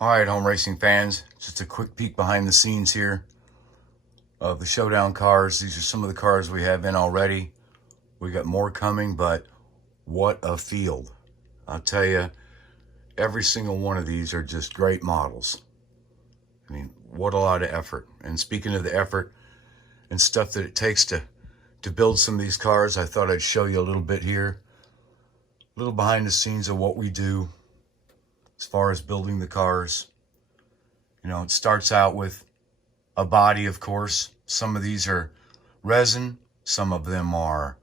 All right, home racing fans, just a quick peek behind the scenes here of the Showdown cars. These are some of the cars we have in already. We got more coming, but what a field. I'll tell you, every single one of these are just great models. I mean, what a lot of effort. And speaking of the effort and stuff that it takes to build some of these cars, I thought I'd show you a little bit here. A little behind the scenes of what we do as far as building the cars. You know, it starts out with a body, of course. Some of these are resin. Some of them are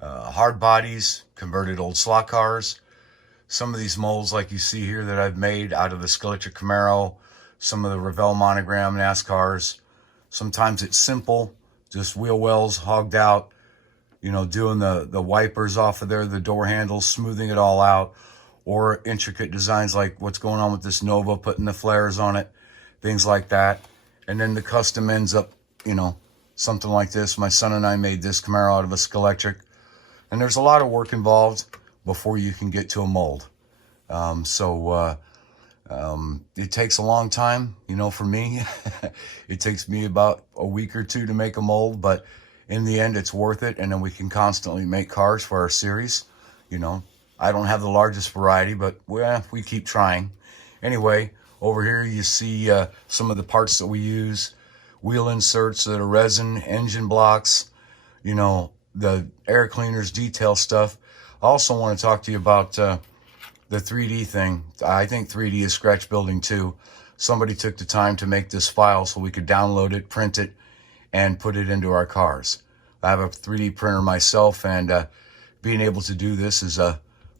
hard bodies, converted old slot cars. Some of these molds, like you see here, that I've made out of the Skeletric Camaro, some of the Revell Monogram NASCARs. Sometimes it's simple, just wheel wells hogged out, you know, doing the wipers off of there, the door handles, smoothing it all out, or intricate designs like what's going on with this Nova, putting the flares on it, things like that. And then the custom ends up, you know, something like this. My son and I made this Camaro out of a Skeletric. And there's a lot of work involved before you can get to a mold. It takes a long time, you know, for me. It takes me about a week or two to make a mold, but in the end, it's worth it. And then we can constantly make cars for our series. You know, I don't have the largest variety, but we keep trying. Anyway, over here you see some of the parts that we use. Wheel inserts that are resin, engine blocks, you know, the air cleaners, detail stuff. I also want to talk to you about the 3D thing. I think 3D is scratch building too. Somebody took the time to make this file so we could download it, print it, and put it into our cars. I have a 3D printer myself, and being able to do this is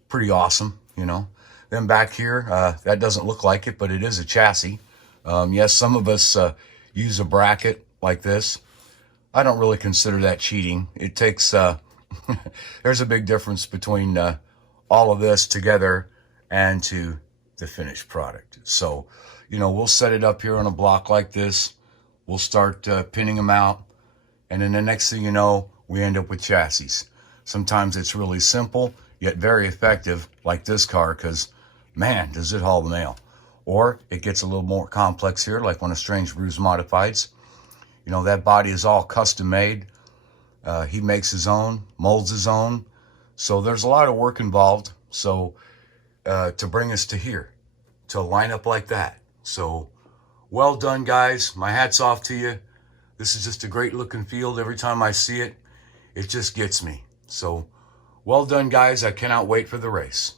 pretty awesome, you know. Then back here, that doesn't look like it, but it is a chassis. Yes, some of us use a bracket like this. I don't really consider that cheating. It takes, there's a big difference between all of this together and to the finished product. So, you know, we'll set it up here on a block like this. We'll start pinning them out. And then the next thing you know, we end up with chassis. Sometimes it's really simple, yet very effective, like this car, because, man, does it haul the mail. Or it gets a little more complex here, like one of Strange Brews Modifieds. You know, that body is all custom made. He makes his own, molds his own. So there's a lot of work involved. So to bring us to here, to line up like that. So well done, guys. My hat's off to you. This is just a great looking field. Every time I see it, it just gets me. So well done, guys. I cannot wait for the race.